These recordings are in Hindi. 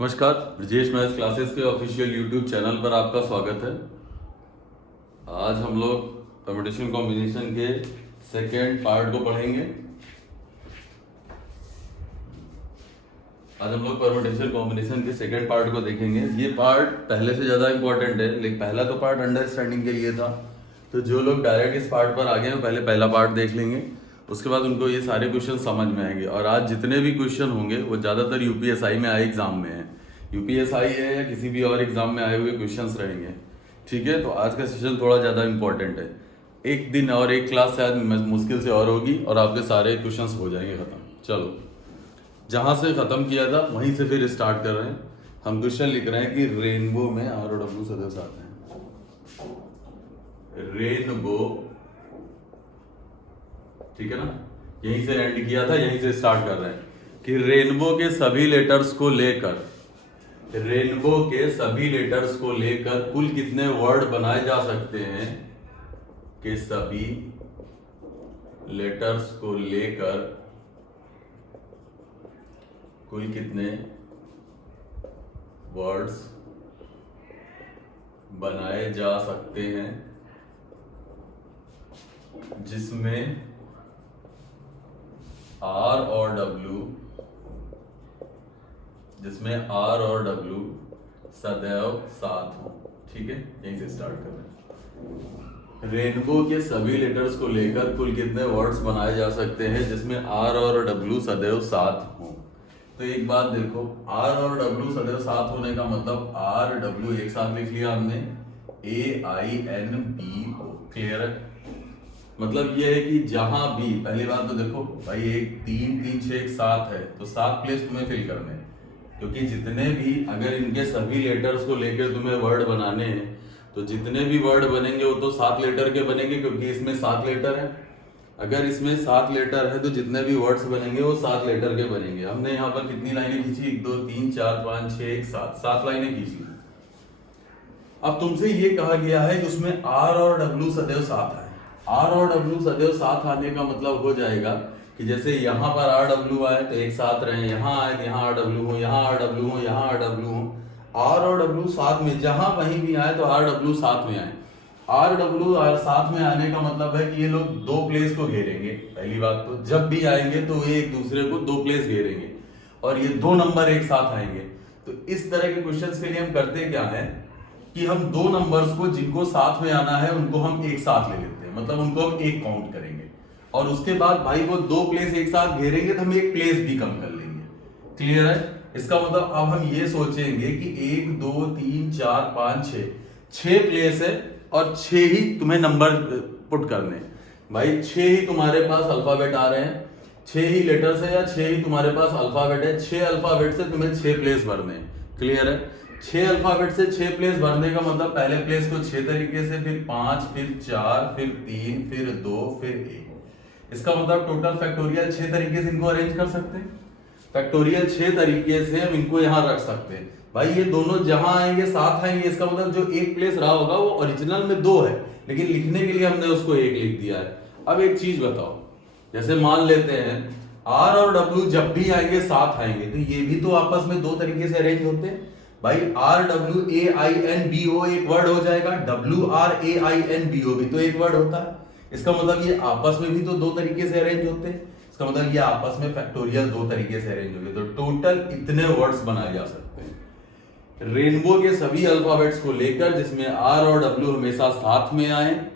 नमस्कार, ब्रजेश मैथ्स क्लासेस के ऑफिशियल यूट्यूब चैनल पर आपका स्वागत है। आज हम लोग परम्यूटेशन कॉम्बिनेशन के सेकेंड पार्ट को पढ़ेंगे। आज हम लोग परम्यूटेशन कॉम्बिनेशन के सेकेंड पार्ट को देखेंगे। ये पार्ट पहले से ज़्यादा इंपॉर्टेंट है, लेकिन पहला तो पार्ट अंडरस्टैंडिंग के लिए था, तो जो लोग डायरेक्ट इस पार्ट पर आ गए हैं पहले पहला पार्ट देख लेंगे, उसके बाद उनको ये सारे क्वेश्चन समझ में आएंगे। और आज जितने भी क्वेश्चन होंगे वो ज़्यादातर यूपीएसआई में आए एग्जाम में है, यूपीएसआई है या किसी भी और एग्जाम में आए हुए क्वेश्चंस रहेंगे। ठीक है, तो आज का सेशन थोड़ा ज़्यादा इंपॉर्टेंट है। एक दिन और एक क्लास शायद मुश्किल से और होगी और आपके सारे क्वेश्चंस हो जाएंगे ख़त्म। चलो, जहाँ से ख़त्म किया था वहीं से फिर स्टार्ट कर रहे हैं। हम क्वेश्चन लिख रहे हैं कि रेनबो में आर और डब्ल्यू सदस्य आते हैं। रेनबो, ठीक है ना, यहीं से एंड किया था, यहीं से स्टार्ट कर रहे हैं कि रेनबो के सभी लेटर्स को लेकर कुल कितने वर्ड बनाए जा सकते हैं, कि सभी लेटर्स को लेकर कुल कितने वर्ड्स बनाए जा सकते हैं जिसमें आर और डब्ल्यू सदैव साथ हो। ठीक है, यहीं से स्टार्ट कर रहे हैं। रेनबो के सभी लेटर्स को लेकर कुल कितने वर्ड्स बनाए जा सकते हैं जिसमें आर और डब्ल्यू सदैव साथ हो। तो एक बात देखो, आर और डब्ल्यू सदैव साथ होने का मतलब आर डब्ल्यू एक साथ लिख लिया हमने, AINBO, क्लियर है। मतलब ये है कि जहां भी, पहली बात तो देखो भाई, एक 3 3 6 1 7 है, तो 7 प्लेस तुम्हें फिल करने हैं, क्योंकि जितने भी, अगर इनके सभी लेटर्स को लेकर तुम्हें वर्ड बनाने हैं तो जितने भी वर्ड बनेंगे वो तो 7 लेटर के बनेंगे, क्योंकि इसमें 7 लेटर है। अगर इसमें 7 लेटर है तो जितने भी वर्ड्स बनेंगे वो 7 लेटर के बनेंगे। हमने यहाँ पर कितनी लाइनें खींची, 1 2 3 4 5 6 1 7 लाइनें खींची। अब तुमसे ये कहा गया है कि उसमें आर और डब्ल्यू सदैव साथ आए। आर और डब्ल्यू सदैव साथ आने का मतलब हो जाएगा कि जैसे यहाँ पर आर डब्ल्यू आए तो एक साथ रहे, यहाँ आए तो यहाँ आर डब्ल्यू हो, यहाँ आर डब्ल्यू हो, यहाँ आर डब्ल्यू हो। आर और डब्ल्यू साथ में, जहां कहीं भी आए तो आर डब्ल्यू साथ में आए। आर डब्ल्यू आर साथ में आने का मतलब है कि ये लोग 2 प्लेस को घेरेंगे। पहली बात तो जब भी आएंगे तो ये एक दूसरे को 2 प्लेस घेरेंगे और ये 2 नंबर एक साथ आएंगे। तो इस तरह के क्वेश्चंस के लिए हम करते क्या है कि हम 2 नंबर्स को जिनको साथ में आना है उनको हम एक साथ ले लेते हैं, मतलब उनको हम एक काउंट करेंगे, और उसके बाद भाई वो 2 प्लेस एक साथ घेरेंगे तो हम एक प्लेस भी कम कर लेंगे। क्लियर है। इसका मतलब अब हम ये सोचेंगे कि 1 2 3 4 5 6 प्लेस है और 6 ही तुम्हें नंबर पुट करने हैं। भाई 6 ही तुम्हारे पास अल्फाबेट आ रहे हैं, 6 ही लेटर्स है या 6 ही तुम्हारे पास अल्फाबेट है। 6 अल्फाबेट से तुम्हें 6 प्लेस भरने हैं। क्लियर है। 6 अल्फाबेट से 6 प्लेस भरने का मतलब पहले प्लेस को 6 तरीके से, फिर 5, फिर 4, फिर 3, फिर 2, फिर 1। इसका मतलब टोटल फैक्टोरियल 6 तरीके से इनको अरेंज कर सकते हैं। फैक्टोरियल 6 तरीके से हम इनको यहां रख सकते हैं। भाई ये दोनों जहां आएंगे साथ आएंगे, इसका मतलब जो एक प्लेस रहा होगा वो ओरिजिनल में 2 है, लेकिन लिखने के लिए हमने उसको 1 लिख दिया है। अब एक चीज बताओ, जैसे मान लेते हैं आर और डब्ल्यू जब भी आएंगे साथ आएंगे, तो ये भी तो आपस में 2 तरीके से अरेंज होते हैं। भाई आर डब्ल्यू AINBO एक वर्ड हो जाएगा, WRAINBO भी तो एक वर्ड होता है। इसका मतलब ये आपस में भी तो 2 तरीके से अरेंज होते हैं। इसका मतलब ये आपस में फैक्टोरियल 2 तरीके से अरेंज होंगे, तो टोटल इतने वर्ड्स बनाए जा सकते हैं रेनबो के सभी अल्फाबेट्स को लेकर जिसमें आर और डब्ल्यू हमेशा साथ में आए,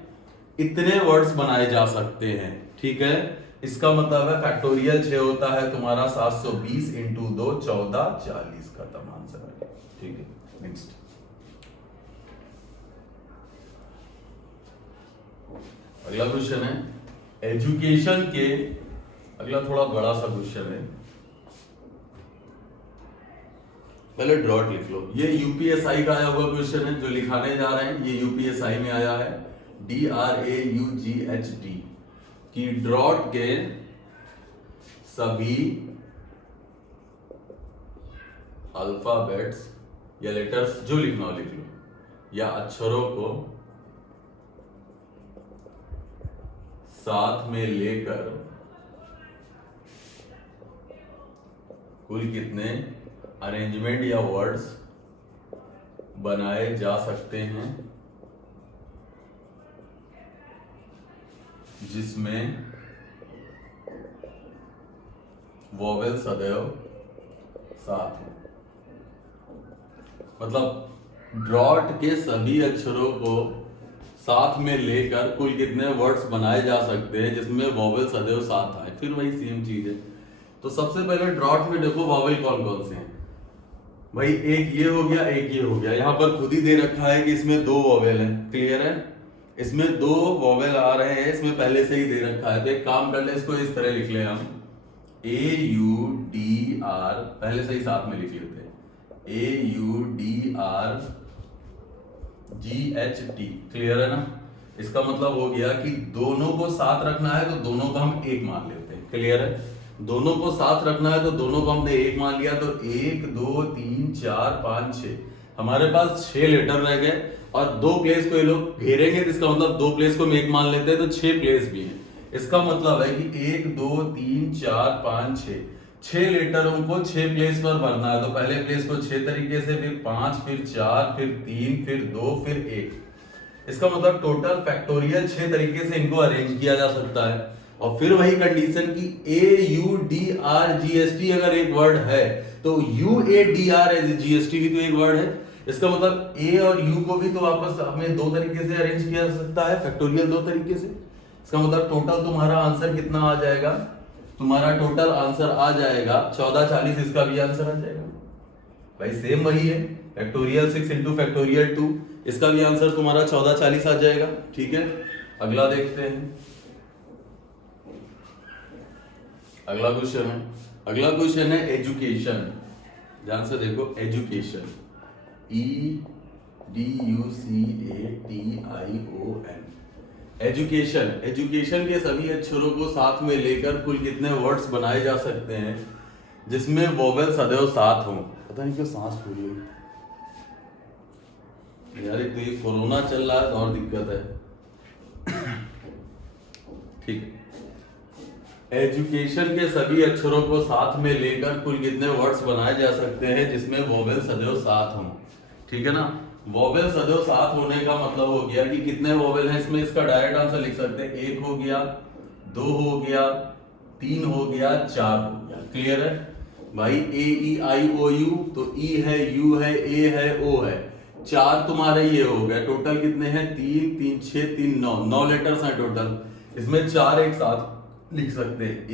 इतने वर्ड्स बनाए जा सकते हैं। ठीक है, इसका मतलब है फैक्टोरियल 6 होता है तुम्हारा 720 इंटू 2 14 40, खत्म आंसर है। ठीक है, नेक्स्ट। अगला क्वेश्चन है एजुकेशन के, अगला थोड़ा बड़ा सा क्वेश्चन है, पहले ड्रॉट लिख लो। ये यूपीएसआई का आया हुआ क्वेश्चन है जो लिखाने जा रहे हैं, ये यूपीएसआई में आया है, DRAUGHT, कि ड्रॉट के सभी अल्फाबेट्स या लेटर्स, जो लिखना हो लिख लो, या अक्षरों को साथ में लेकर कुल कितने अरेंजमेंट या वर्ड्स बनाए जा सकते हैं जिसमें वोवेल सदैव साथ हो। मतलब ड्रॉट के सभी अक्षरों को साथ में लेकर कुल कितने वर्ड्स बनाए जा सकते हैं जिसमें वोवेल सदैव साथ आए। फिर वही सेम चीज है। तो सबसे पहले ड्रॉट में देखो वोवेल कौन कौन से हैं भाई। एक ये हो गया, एक ये हो गया। यहाँ पर खुद ही दे रखा है कि इसमें 2 वोवेल हैं। क्लियर है? इसमें 2 वोवेल आ रहे हैं, इसमें पहले से ही दे रखा है। तो एक काम कर ले, इसको इस तरह लिख ले हम AUDR, पहले से ही साथ में लिख लेते हैं AUDRGHT। क्लियर है ना? इसका मतलब हो गया कि दोनों को साथ रखना है तो दोनों को हम एक मान लेते हैं। क्लियर है? दोनों को साथ रखना है तो दोनों को हमने एक मान लिया। तो 1 2 3 4 5 6 हमारे पास 6 लेटर रह गए और 2 प्लेस को ये लोग घेरेंगे तो इसका मतलब 2 प्लेस को हम एक मान लेते हैं तो 6 प्लेस भी हैं। इसका मतलब है कि 1 2 3 4 5 6 लेटरों को 6 प्लेस पर भरना है। तो पहले प्लेस को 6 तरीके से, फिर 5, फिर 4, फिर 3, फिर 2, फिर 1। इसका मतलब टोटल फैक्टोरियल 6 तरीके से इनको अरेंज किया जा सकता है। और फिर वही कंडीशन की AUDRGST अगर एक वर्ड है तो UADRGST भी तो एक वर्ड है। इसका मतलब A और U को भी तो वापस हमें 2 तरीके से अरेंज किया जा सकता है, फैक्टोरियल 2 तरीके से। इसका मतलब टोटल तुम्हारा आंसर कितना आ जाएगा? तुम्हारा टोटल आंसर आ जाएगा 1440। इसका भी आंसर आ जाएगा भाई, सेम वही है। फैक्टोरियल 6 इंटू फैक्टोरियल 2, इसका भी आंसर तुम्हारा 1440 आ जाएगा। ठीक है, अगला देखते हैं। अगला क्वेश्चन है एजुकेशन। ध्यान से देखो, एजुकेशन EDUCATION। एजुकेशन के सभी अक्षरों को साथ में लेकर कुल कितने वर्ड्स बनाए जा सकते हैं जिसमें वोवेल सदैव साथ हों। पता नहीं क्यों सांस फूल गई यार, तो ये कोरोना चल रहा है तो और दिक्कत है। ठीक है, एजुकेशन के सभी अक्षरों को साथ में लेकर कुल कितने वर्ड्स बनाए जा सकते हैं जिसमें वोवेल सदैव साथ हों। ठीक है ना? वोवेल सदैव साथ होने का मतलब हो गया कि कितने वोवेल हैं इसमें। इसका डायरेक्ट आंसर लिख सकते हैं, 1 हो गया, 2 हो गया, 3 हो गया, 4 हो गया। क्लियर है भाई? AEIOU तो E है, U है, A है, O है। 4 तुम्हारे ये हो गए। टोटल कितने हैं? 3 3 6 3 9 लेटर्स हैं टोटल। इसमें 4 एक साथ लिख सकते हैं,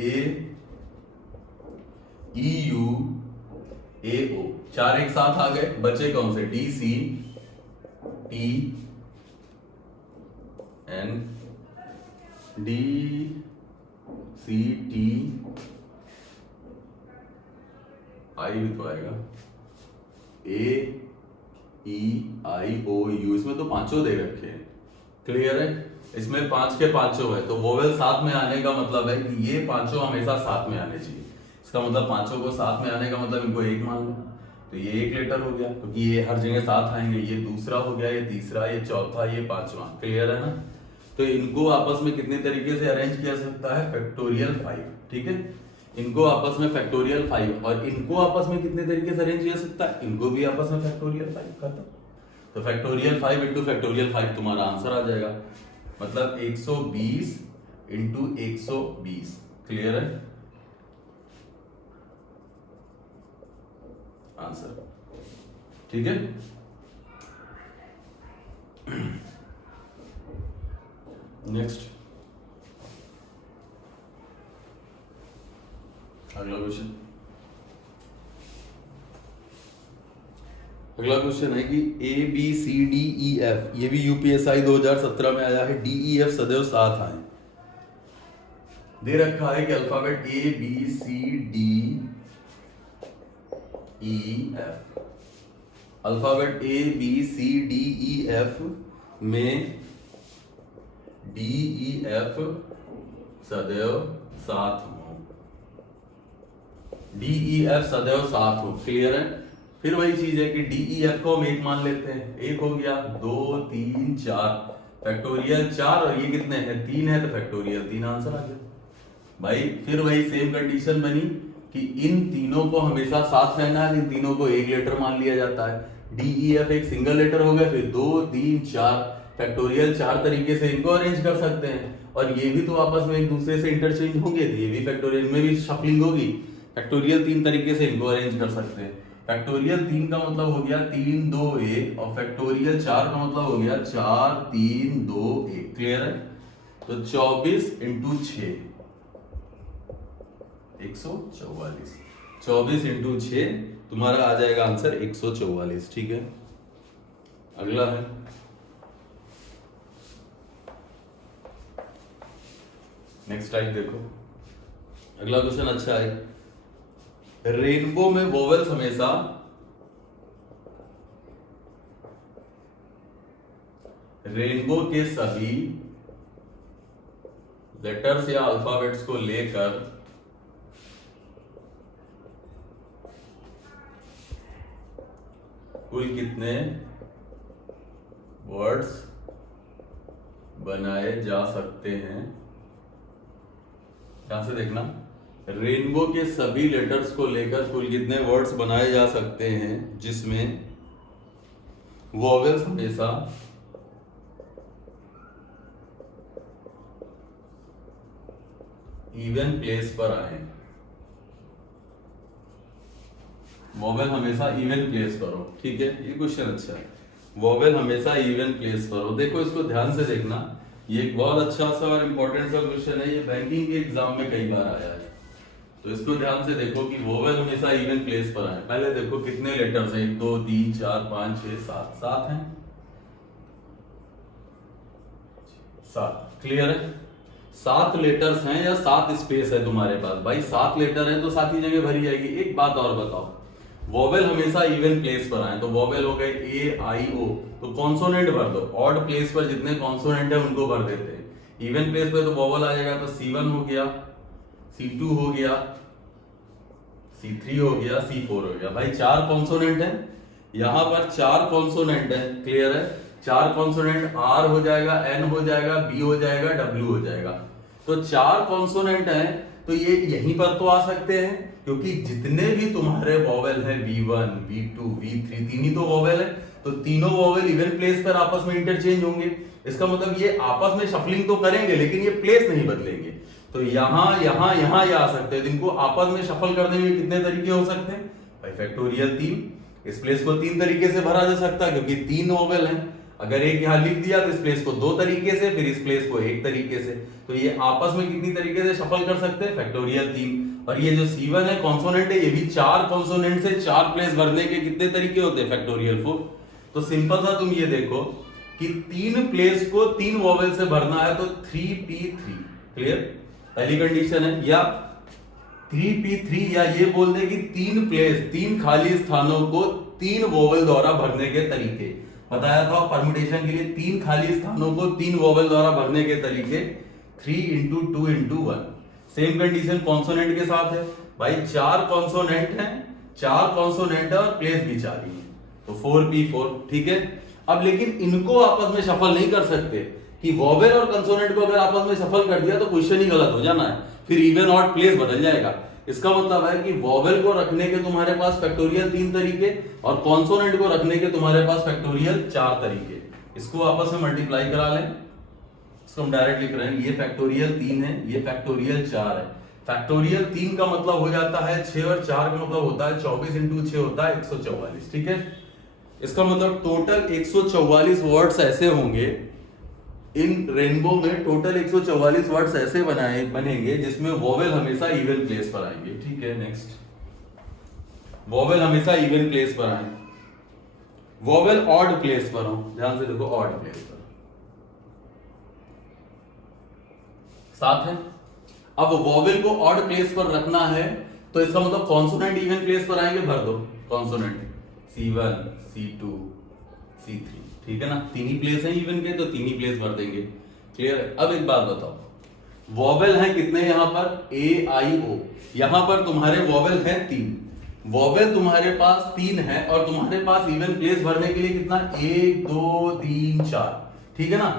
AEUAO। 4 एक साथ आ गए। बचे कौन से? DCTN DCTI भी तो आएगा, AEIOU। इसमें तो 5 दे रखे हैं। क्लियर है? इसमें 5 के 5 है तो वोवेल साथ में आने का मतलब है कि ये 5 हमेशा साथ में आने चाहिए। इसका मतलब 5 को साथ में आने का मतलब इनको एक मान लो। तो ये एक लेटर हो गया क्योंकि ये हर जगह साथ आएंगे। ये दूसरा हो गया, ये तीसरा, ये चौथा, ये 5वां। क्लियर है ना? तो इनको आपस में कितने तरीके से अरेंज किया सकता है? फैक्टोरियल 5। ठीक है, इनको आपस में फैक्टोरियल 5। और इनको आपस में कितने तरीके से अरेंज किया सकता है? इनको भी आपस में फैक्टोरियल 5। खत्म। तो फैक्टोरियल 5 इंटू फैक्टोरियल 5 तुम्हारा आंसर आ जाएगा। मतलब 120 इंटू 120। क्लियर है? आंसर। ठीक है, नेक्स्ट अगला क्वेश्चन है कि ABCDEF, ये भी यूपीएसआई 2017 में आया है। DEF सदैव साथ आए। दे रखा है कि अल्फाबेट ABCDEF, अल्फाबेट ABCDEF में DEF सदैव साथ हो। DEF सदैव साथ हो। क्लियर है? फिर वही चीज है कि DEF को हम एक मान लेते हैं। एक हो गया, 2 3 4 फैक्टोरियल 4 और ये कितने हैं? 3 है तो फैक्टोरियल 3 आंसर आ गया भाई। फिर वही सेम कंडीशन बनी कि इन तीनों को हमेशा साथ रहना है, इन तीनों को एक लेटर मान लिया जाता है। डी ई एफ एक सिंगल लेटर हो गया, फिर 2 3 4 फैक्टोरियल 4 तरीके से इनको अरेंज कर सकते हैं, और ये भी तो आपस में एक दूसरे से इंटरचेंज होंगे, ये भी फैक्टोरियल में भी शफलिंग होगी। फैक्टोरियल 3 तरीके से इनको अरेंज कर सकते हैं। फैक्टोरियल 3 का मतलब हो गया 3 2 1, और फैक्टोरियल 4 का मतलब हो गया 4 3 2 1। क्लियर है? तो 24 इंटू 6 144, 24 इंटू 6 तुम्हारा आ जाएगा आंसर 144। ठीक है, अगला है नेक्स्ट टाइप। देखो अगला क्वेश्चन अच्छा है। रेनबो में वोवेल्स हमेशा रेनबो के सभी लेटर्स या अल्फाबेट्स को लेकर कुल कितने वर्ड्स बनाए जा सकते हैं। ध्यान से देखना, रेनबो के सभी लेटर्स को लेकर कुल कितने वर्ड्स बनाए जा सकते हैं जिसमें वोवेल्स हमेशा इवन प्लेस पर आए। वोवेल हमेशा इवन प्लेस पर हो। ठीक है, ये क्वेश्चन अच्छा है। वोवेल हमेशा इवन प्लेस पर हो। देखो इसको ध्यान से देखना, ये एक बहुत अच्छा सा और इंपॉर्टेंट सा क्वेश्चन है, ये बैंकिंग के एग्जाम में कई बार आया है। तो इसको ध्यान से देखो कि वोवेल हमेशा इवन प्लेस पर आए। पहले देखो कितने लेटर्स हैं, 1 2 3 4 5 6 7, 7 हैं, 7। क्लियर है? 7 लेटर्स हैं या 7 स्पेस है तुम्हारे पास। भाई 7 लेटर हैं तो 7 ही जगह भरी जाएगी। एक बात और बताओ, वोवेल हमेशा इवन प्लेस पर आए, तो वोवेल हो गए ए आई ओ, तो कॉन्सोनेंट भर दो। ऑड प्लेस पर जितने कॉन्सोनेंट है उनको भर देते हैं। इवन प्लेस पे तो वोवेल आ जाएगा, तो C1 हो गया, C2 हो गया, C3 हो गया, C4 हो गया। भाई 4 कॉन्सोनेंट है, यहां पर 4 कॉन्सोनेंट है। क्लियर है? 4 कॉन्सोनेंट R हो जाएगा, N हो जाएगा, B हो जाएगा, W हो जाएगा। तो 4 कॉन्सोनेंट है, तो ये यहीं पर तो आ सकते हैं, क्योंकि जितने भी तुम्हारे वोवेल हैं V1 V2 V3, 3 ही तो वोवेल है, तो तीनों वोवेल इवन प्लेस पर आपस में इंटरचेंज होंगे। इसका मतलब ये आपस में शफलिंग तो करेंगे लेकिन ये प्लेस नहीं बदलेंगे। तो यहां यहां यहां ये आ सकते हैं, इनको आपस में शफल करने में कितने तरीके हो सकते हैं भाई? फैक्टोरियल 3। इस प्लेस को 3 तरीके से भरा जा सकता है क्योंकि 3 वोवेल हैं। अगर एक यहां लिख दिया तो इस प्लेस को 2 तरीके से, फिर इस प्लेस को 1 तरीके से। तो ये आपस में कितनी तरीके से शफल कर सकते हैं? फैक्टोरियल 3। और ये जो C1 है कॉन्सोनेंट है, ये भी 4 कॉन्सोनेंट से 4 प्लेस भरने के कितने तरीके होते हैं? फैक्टोरियल 4। तो सिंपल सा तुम ये देखो कि 3 प्लेस को 3 वोवेल से भरना है, तो 3p3। क्लियर? पहली कंडीशन है, या 3p3, या ये बोल दे कि 3 प्लेस, 3 खाली स्थानों को 3 वोवेल द्वारा भरने के तरीके बताया था। परम्यूटेशन के लिए 3 खाली स्थानों को 3 वोवेल द्वारा भरने के तरीके 3 × 2 × 1। सेम कंडीशन कॉन्सोनेंट के साथ है। भाई 4 कॉन्सोनेंट हैं, 4 कॉन्सोनेंट है और प्लेस भी 4 ही है, तो 4p4। ठीक है? अब लेकिन इनको आपस में शफल नहीं कर सकते कि वोवेल और कंसोनेंट को अगर आपस में शफल कर दिया तो क्वेश्चन ही गलत हो जाना है, फिर इवन ऑड प्लेस बदल जाएगा। इसका मतलब है कि वोवेल को रखने के तुम्हारे पास फैक्टोरियल 3 तरीके और कॉन्सोनेंट को रखने के तुम्हारे पास फैक्टोरियल 4 तरीके। इसको आपस में मल्टीप्लाई करा लें, इसको हम डायरेक्ट लिख रहे हैं। ये फैक्टोरियल 3 है, ये फैक्टोरियल 4 है। फैक्टोरियल 3 का मतलब हो जाता है 6 और 4 का मतलब होता है 24 × 6 होता है 144। ठीक है? इसका मतलब टोटल 144 वर्ड्स ऐसे होंगे इन रेनबो में, टोटल 144 वर्ड्स ऐसे बनेंगे जिसमें वोवेल हमेशा इवन प्लेस पर आएंगे। ठीक है, नेक्स्ट, वोवेल हमेशा इवन प्लेस पर आए, वोवेल ऑड प्लेस पर हो। ध्यान से देखो, ऑड प्लेस पर 7 है। अब वोवेल को ऑड प्लेस पर रखना है तो इसका मतलब कॉन्सोनेंट इवन प्लेस पर आएंगे, भर दो कॉन्सोनेंट C1 C2 C3। ठीक है ना? 3 ही प्लेस है इवन के, तो 3 ही प्लेस भर देंगे। क्लियर है? अब एक बात बताओ, वोवेल है कितने यहां पर? AIO। यहां पर तुम्हारे वोवेल है 3, वोवेल तुम्हारे पास 3 है और तुम्हारे पास इवन प्लेस भरने के लिए कितना? 1 2 3 4। ठीक है ना?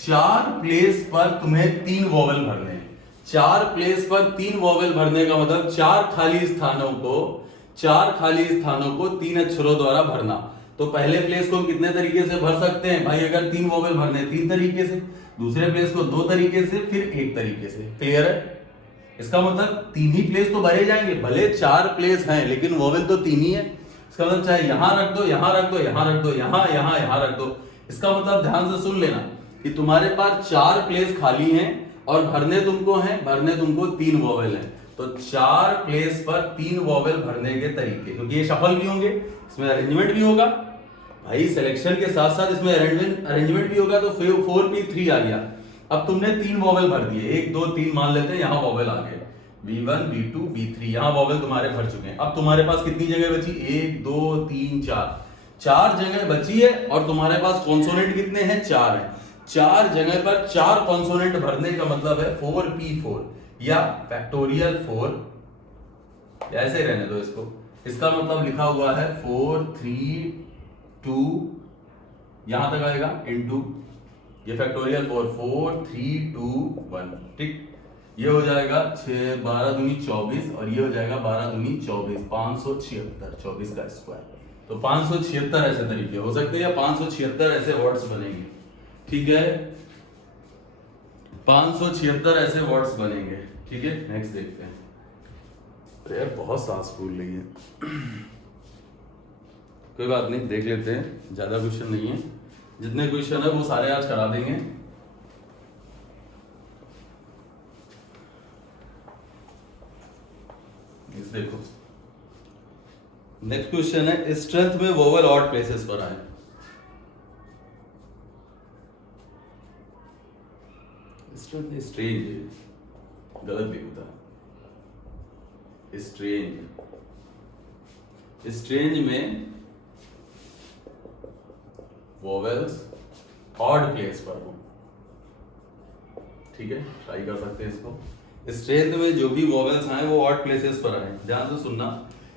4 प्लेस पर तुम्हें 3 वोवेल भरने हैं। 4 प्लेस पर 3 वॉवेल भरने का मतलब 4 खाली स्थानों को 3 अक्षरों द्वारा भरना। तो पहले प्लेस को हम कितने तरीके से भर सकते हैं भाई? अगर 3 वॉवेल भरने 3 तरीके से, दूसरे प्लेस को 2 तरीके से, फिर 1 तरीके से। क्लियर है? इसका मतलब 3 ही प्लेस तो भरे जाएंगे, भले 4 प्लेस हैं लेकिन वॉवेल तो 3 ही है। इसका मतलब चाहे यहां रख दो, यहां रख दो, यहां रख दो, यहां रख दो। इसका मतलब ध्यान से सुन लेना कि तुम्हारे पास 4 प्लेस खाली हैं और भरने तुमको 3 वॉवेल हैं। तो 4 प्लेस पर 3 वॉवेल भरने के तरीके, क्योंकि ये शफल भी होंगे, इसमें अरेंजमेंट भी होगा भाई, सिलेक्शन के साथ साथ इसमें अरेंजमेंट भी होगा। तो 4p3 आ गया। अब तुमने 3 वॉवेल भर दिए, 1 2 3 मान लेते हैं, यहां वॉवेल आ गए V1 V2 V3, यहां वॉवेल तुम्हारे भर चुके हैं। अब तुम्हारे पास कितनी जगह बची? 1 2 3 4 जगह बची है और तुम्हारे पास कॉन्सोनेंट कितने हैं? 4 है। 4 जगह पर 4 कॉन्सोनेंट भरने का मतलब है 4p4 या फैक्टोरियल 4, ऐसे रहने दो इसको। इसका मतलब लिखा हुआ है 4 3 2, यहां तक आएगा इनटू ये फैक्टोरियल 4 3 2 1, ठीक। ये हो जाएगा 6 12 दूनी 24 और ये हो जाएगा 12 दूनी 24, 576, 24 का स्क्वायर। तो 576 ऐसे तरीके हो सकते हैं या 576 ऐसे वर्ड्स बनेंगे, ठीक है? 576 ऐसे वर्ड्स बनेंगे, ठीक है? नेक्स्ट देखते हैं। अरे यार बहुत सांस फूल रही है। कोई बात नहीं, देख लेते हैं, ज्यादा क्वेश्चन नहीं है, जितने क्वेश्चन है वो सारे आज करा देंगे। देखो नेक्स्ट क्वेश्चन है, स्ट्रेंथ में वोवेल ऑड प्लेसेस पर आए। स्ट्रेंथ स्ट्रेंज है, गलत लिखता है। स्ट्रेंज में वोवेल्स ऑड प्लेस पर हो, ठीक है? ट्राई कर सकते हैं इसको। स्ट्रेंज में जो भी वोवेल्स आए वो ऑड प्लेसेस पर आए। ध्यान से सुनना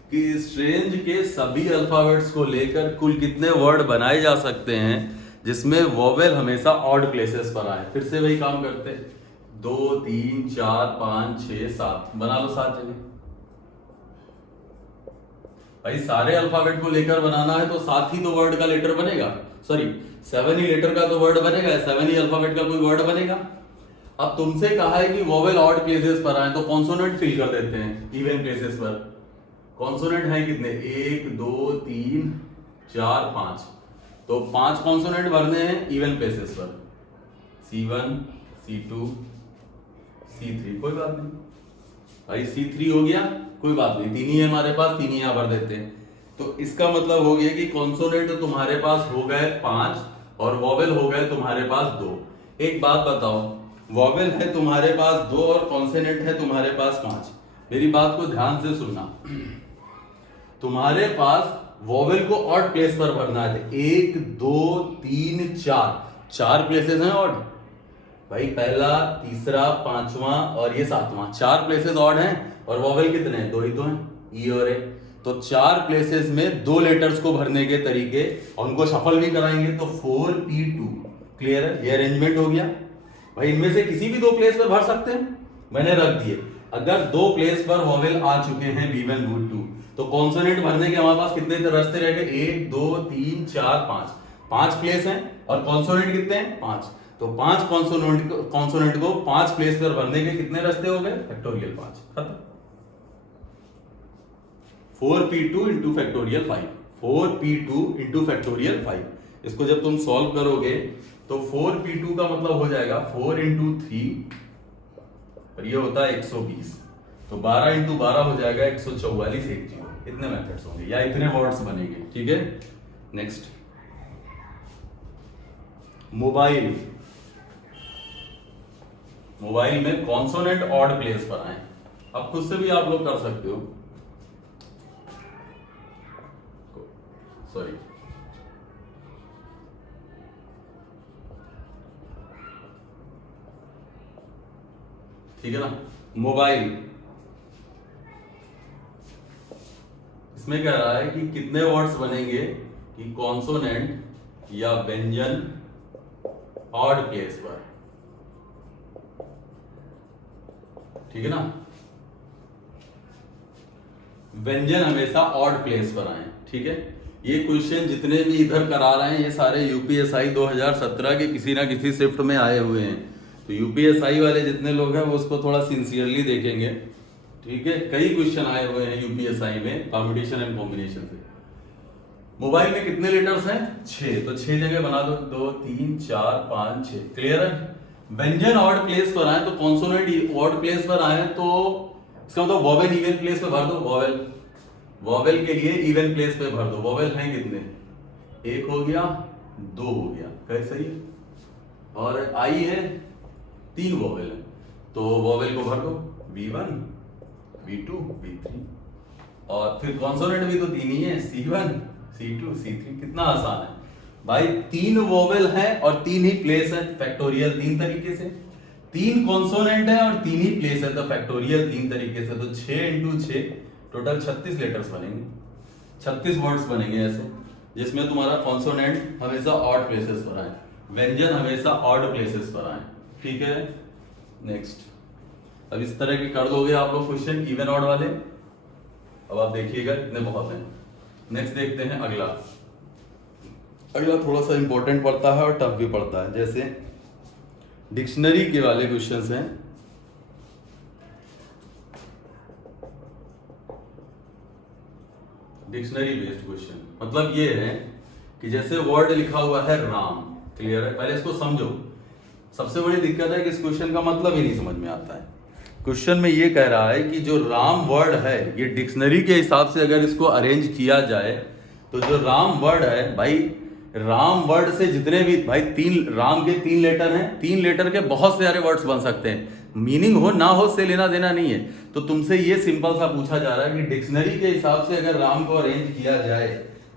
कि स्ट्रेंज के सभी अल्फाबेट्स को लेकर कुल कितने वर्ड बनाए जा सकते हैं जिसमें वोवेल हमेशा ऑड प्लेसेस पर आए। फिर से वही काम करते हैं, 2 3 4 5 6 7 बना लो, 7 जगह। भाई सारे अल्फाबेट को लेकर बनाना है तो 7 ही तो वर्ड का लेटर बनेगा, सॉरी 7 ही लेटर का तो वर्ड बनेगा, 7 ही अल्फाबेट का कोई वर्ड बनेगा। अब तुमसे कहा है कि वोवेल ऑड प्लेसेस पर आए तो कॉन्सोनेंट फिल कर देते हैं इवन प्लेसेस पर। कॉन्सोनेंट है कितने? 1 2 3 4 5, तो 5 कॉन्सोनेंट भरने हैं इवन प्लेसेस पर, C1 C2 C3। कोई बात नहीं भाई, C3 हो गया, कोई बात नहीं, 3 ही है हमारे पास, 3 ही यहां भर देते हैं। तो इसका मतलब हो गया कि कॉन्सोनेंट तो तुम्हारे पास हो गए 5 और वोवेल हो गए तुम्हारे पास 2। एक बात बताओ, वोवेल है तुम्हारे पास 2 और कॉन्सोनेंट है तुम्हारे पास 5। मेरी बात को ध्यान से सुनना, तुम्हारे पास वोवेल को ऑड प्लेस पर भरना है। 1 2 3 4 प्लेसेस हैं ऑड भाई, पहला तीसरा पांचवा और ये 7वां, 4 प्लेसेस ऑड हैं और वोवेल कितने हैं? 2 ही तो हैं, ई और ए। तो 4 प्लेसेस में 2 लेटर्स को भरने के तरीके और उनको शफल भी कराएंगे तो 4p2। क्लियर है? ये अरेंजमेंट हो गया भाई। इनमें से किसी भी 2 प्लेस पर भर सकते हैं, मैंने रख दिए। अगर 2 प्लेस पर वोवेल आ चुके हैं V1 V2 तो कॉन्सोनेंट भरने के हमारे पास कितने रास्ते रह गए? 1 2 3 4 5 प्लेस हैं और कॉन्सोनेंट कितने हैं? 5। तो 5 कॉन्सोनेंट को 5 प्लेस पर भरने के कितने रास्ते हो गए? फैक्टोरियल 5, खत्म। 4p2 into factorial 5, 4p2 into factorial 5। इसको जब तुम सॉल्व करोगे तो 4p2 का मतलब हो जाएगा 4 इंटू 3 और ये होता है 120, तो 12 इंटू 12 हो जाएगा 144 एक जीरो। इतने मेथड्स होंगे या इतने वर्ड्स बनेंगे, ठीक है? Next, mobile. मोबाइल में कॉन्सोनेंट ऑड प्लेस पर आए। अब खुद से भी आप लोग कर सकते हो, सॉरी ठीक है ना। मोबाइल इसमें कह रहा है कि कितने वर्ड्स बनेंगे कि कॉन्सोनेंट या व्यंजन ऑड प्लेस पर। ठीक है ना। व्यंजन हमेशा ऑड प्लेस पर आए, ठीक है। ये क्वेश्चन जितने भी इधर करा रहे हैं ये सारे यूपीएसआई 2017 के किसी ना किसी शिफ्ट में आए हुए हैं। तो यूपीएसआई वाले जितने लोग हैं वो उसको थोड़ा सिंसियरली देखेंगे, ठीक है। कई क्वेश्चन आए हुए हैं यूपीएसआई में परम्यूटेशन एंड कॉम्बिनेशन से। मोबाइल में कितने लेटर्स हैं? 6, तो 6 जगह बना दो, 2 3 4 5 6, क्लियर है। व्यंजन ऑड प्लेस पर आए तो कॉन्सोनेंट ऑड प्लेस पर आए तो इसका मतलब वोवेल इवन प्लेस पे भर दो। वोवेल के लिए इवन प्लेस पे भर दो। वोवेल हैं कितने? 1 हो गया, 2 हो गया, कैसे सही। और आई है 3 वोवेल है तो वोवेल को भर दो, V1 V2 V3। और फिर कॉन्सोनेंट भी तो 3 ही है, C1 C2 C3। कितना आसान है भाई। 3 वोवेल है और 3 ही प्लेस है, फैक्टोरियल 3 तरीके से। 3 कॉन्सोनेंट है और 3 ही प्लेस है तो फैक्टोरियल 3 तरीके से। तो 6 × 6 टोटल 36 लेटर्स बनेंगे, 36 वर्ड्स बनेंगे ऐसे, जिसमें तुम्हारा कॉन्सोनेंट हमेशा ऑड प्लेसेस पर आए, व्यंजन हमेशा ऑड प्लेसेस पर आए, ठीक है। नेक्स्ट, अब इस तरह के कर दोगे आप लोग क्वेश्चन इवन ऑड वाले। अब आप देखिएगा इतने बहुत हैं। नेक्स्ट देखते हैं अगला थोड़ा सा इंपॉर्टेंट पड़ता है और टफ भी पड़ता है। जैसे डिक्शनरी के वाले क्वेश्चंस हैं। डिक्शनरी बेस्ड क्वेश्चन मतलब ये है कि जैसे वर्ड लिखा हुआ है राम, क्लियर है। पहले इसको समझो। सबसे बड़ी दिक्कत है कि इस क्वेश्चन का मतलब ही नहीं समझ में आता है। क्वेश्चन में ये कह रहा है कि जो राम वर्ड है ये डिक्शनरी के हिसाब से अगर इसको अरेंज किया जाए तो जो राम वर्ड है भाई, राम वर्ड से जितने भी भाई राम के 3 लेटर हैं, 3 लेटर के बहुत सारे वर्ड्स बन सकते हैं। मीनिंग हो ना हो से लेना देना नहीं है। तो तुमसे ये सिंपल सा पूछा जा रहा है कि डिक्शनरी के हिसाब से अगर राम को अरेंज किया जाए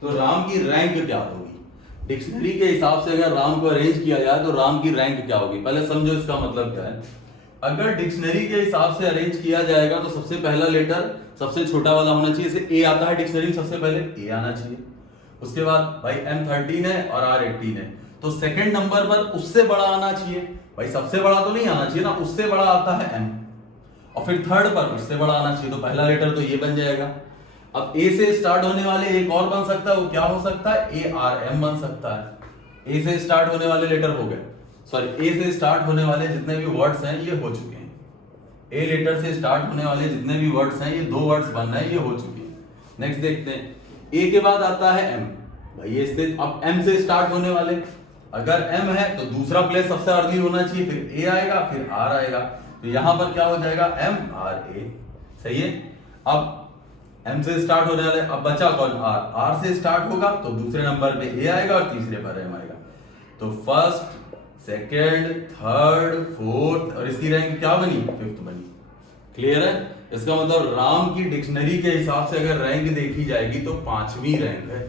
तो राम की रैंक क्या होगी। डिक्शनरी के हिसाब से अगर राम को अरेंज किया जाए तो राम की रैंक क्या होगी। पहले समझो इसका मतलब क्या है। अगर डिक्शनरी के हिसाब से अरेंज किया जाएगा तो सबसे पहला लेटर सबसे छोटा वाला होना चाहिए। जैसे ए आता है डिक्शनरी में, सबसे पहले ए आना चाहिए। उसके बाद भाई M13 है और R18 है तो सेकंड नंबर पर उससे बड़ा आना चाहिए। भाई सबसे बड़ा तो नहीं आना चाहिए ना, उससे बड़ा आता है M। और फिर थर्ड पर उससे बड़ा आना चाहिए तो पहला लेटर तो ये बन जाएगा। अब ए से स्टार्ट होने वाले एक और बन सकता है, वो क्या हो सकता है? ARM बन सकता है। ए से स्टार्ट होने वाले लेटर हो गए, सॉरी ए से स्टार्ट होने वाले जितने भी वर्ड्स हैं ये हो चुके हैं। ए लेटर से स्टार्ट होने वाले जितने भी वर्ड्स हैं ये 2 वर्ड्स बन रहे हैं, ये हो चुके हैं। नेक्स्ट देखते हैं, ए के बाद आता है M। भाई इससे अब M से स्टार्ट होने वाले, अगर M है तो दूसरा प्लेस सबसे अर्ली होना चाहिए, फिर A आएगा फिर R आएगा। तो यहां पर क्या हो जाएगा? MRA, सही है। अब M से स्टार्ट होने वाले, अब बचा कौन? R से स्टार्ट होगा तो दूसरे नंबर पे A आएगा और तीसरे पर M आएगा। तो फर्स्ट, सेकेंड, थर्ड, फोर्थ और इसकी रैंक क्या बनी? 5th बनी। क्लियर है। इसका मतलब राम की डिक्शनरी के हिसाब से अगर रैंक देखी जाएगी तो 5वीं रैंक है।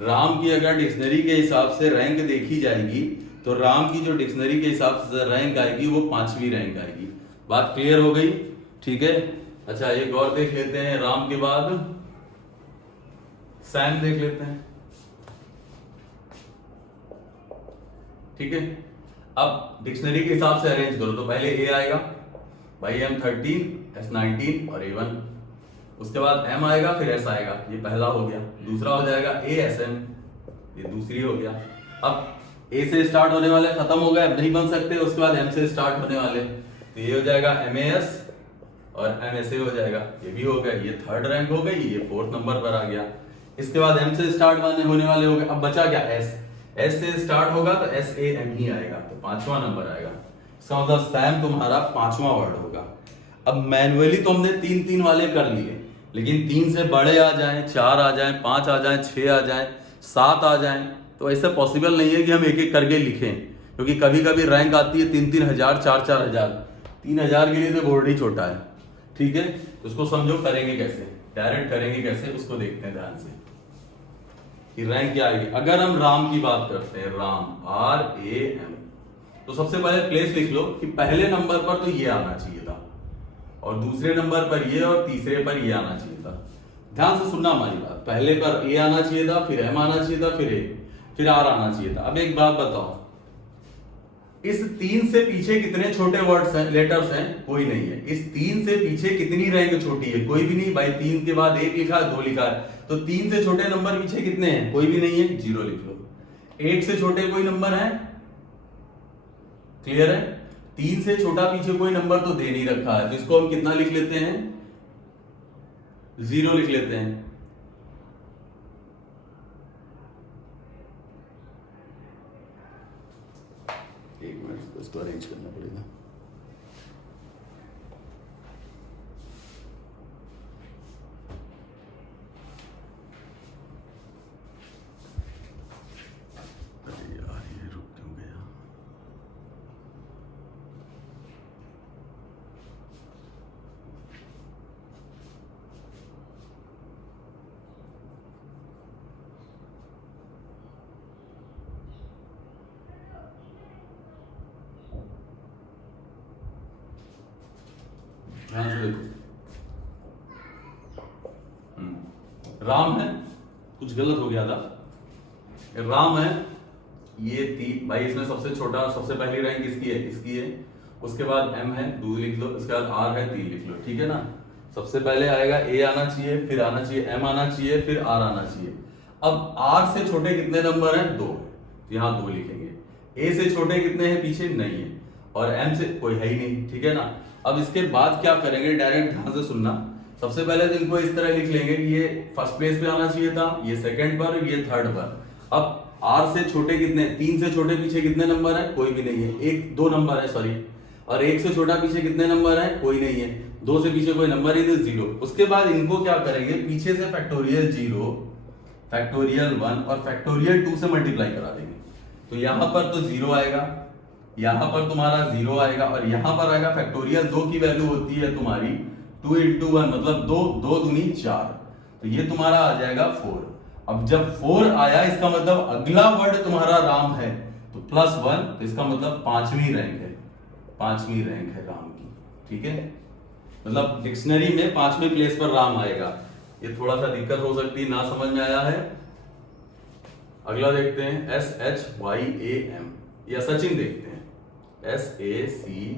राम की अगर डिक्शनरी के हिसाब से रैंक देखी जाएगी तो राम की जो डिक्शनरी के हिसाब से रैंक आएगी वो 5वीं रैंक आएगी। बात क्लियर हो गई, ठीक है। अच्छा एक और देख लेते हैं, राम के बाद सैम देख लेते हैं, ठीक है। अब डिक्शनरी के हिसाब से अरेंज करो तो पहले ए आएगा भाई, M13, S19 और A1। उसके बाद M आएगा फिर S आएगा, ये पहला हो गया। दूसरा हो जाएगा ASM, ये दूसरी हो गया। अब A से स्टार्ट होने वाले खत्म हो गए, अब नहीं बन सकते। उसके बाद M से स्टार्ट होने वाले तो ये हो जाएगा MAS और MSA हो जाएगा, ये भी हो गया। ये 3rd रैंक हो गई, ये 4th नंबर पर आ गया। इसके बाद M से स्टार्ट होने वाले हो गए, अब बचा क्या? S से स्टार्ट होगा तो SAM ही आएगा तो 5वां नंबर आएगा। इसका मतलब सैम तुम्हारा 5वां वर्ड होगा। अब मैन्युअली तो हमने 3-3 वाले कर लिए, लेकिन 3 से बड़े आ जाएं, 4 आ जाएं, 5 आ जाएं, 6 आ जाएं, 7 आ जाएं, तो ऐसा पॉसिबल नहीं है कि हम एक एक करके लिखें, क्योंकि कभी कभी रैंक आती है 3-3 हजार, 4-4 हजार। 3000 के लिए तो बोर्ड ही छोटा है, ठीक है। तो उसको समझो करेंगे कैसे, डायरेक्ट करेंगे कैसे, उसको देखते हैं ध्यान से कि रैंक क्या आएगी। अगर हम राम की बात करते हैं, राम RAM, तो सबसे पहले प्लेस लिख लो कि पहले नंबर पर तो ये आना चाहिए था और दूसरे नंबर पर ये और तीसरे पर ये आना चाहिए था। ध्यान से सुनना हमारी बात, पहले पर A आना चाहिए था, फिर M आना चाहिए था, फिर R आना चाहिए था। अब एक बात बताओ, इस 3 से पीछे कितने छोटे वर्ड्स हैं, लेटर्स हैं, कोई नहीं है। इस 3 से पीछे कितनी रैंक छोटी है, कोई भी नहीं भाई। 3 के बाद 1 लिखा है, 2 लिखा है, तो 3 से छोटे नंबर पीछे कितने हैं, कोई भी नहीं है, 0 लिख लो। 1 से छोटे कोई नंबर है, क्लियर है। 3 से छोटा पीछे कोई नंबर तो दे नहीं रखा है, तो इसको हम कितना लिख लेते हैं, 0 लिख लेते हैं। एक मिनट, इसको अरेंज करना पड़ेगा। अरे यार ये रुक क्यों गया। ध्यान से देखो, राम है, कुछ गलत हो गया था, राम है, ये 3 भाई, इसमें सबसे छोटा सबसे पहली रैंक इसकी है, इसकी है। उसके बाद M है, 2 लिख लो, इसके बाद R है, 3 लिख लो, ठीक है ना। सबसे पहले आएगा A आना चाहिए, फिर आना चाहिए M आना चाहिए, फिर R आना चाहिए। अब R से छोटे कितने नंबर हैं, 2, यहाँ 2 लिखेंगे। A से छोटे कितने हैं, पीछे नहीं है, और M से कोई है ही नहीं, ठीक है ना। अब इसके बाद क्या करेंगे, डायरेक्ट ध्यान से सुनना। सबसे पहले तो इनको इस तरह लिख लेंगे कि ये फर्स्ट प्लेस पे आना चाहिए था, ये सेकंड पर, ये थर्ड पर। अब R से छोटे कितने, 3 से छोटे पीछे कितने नंबर है, कोई भी नहीं है, 2 नंबर है, सॉरी। और 1 से छोटा पीछे कितने नंबर है, कोई नहीं है। 2 से पीछे कोई नंबर ही नहीं, 0। उसके बाद इनको क्या करेंगे, पीछे से फैक्टोरियल 0, फैक्टोरियल 1 और फैक्टोरियल 2 से मल्टीप्लाई करा देंगे। तो यहां पर तो 0 आएगा, यहां पर तुम्हारा 0 आएगा, और यहां पर आएगा फैक्टोरियल 2 की वैल्यू होती है तुम्हारी 2 into 1, मतलब 2, 2 दूनी 4, तो ये तुम्हारा आ जाएगा 4। अब जब 4 आया, इसका मतलब अगला वर्ड तुम्हारा राम है, तो +1, तो इसका मतलब 5वीं रैंक है, 5वीं रैंक है राम की, ठीक है। मतलब डिक्शनरी में 5वें प्लेस पर राम आएगा। ये थोड़ा सा दिक्कत हो सकती है, ना समझ में आया है। अगला देखते हैं, SHYAM, या सचिन देखते हैं, SACHIN,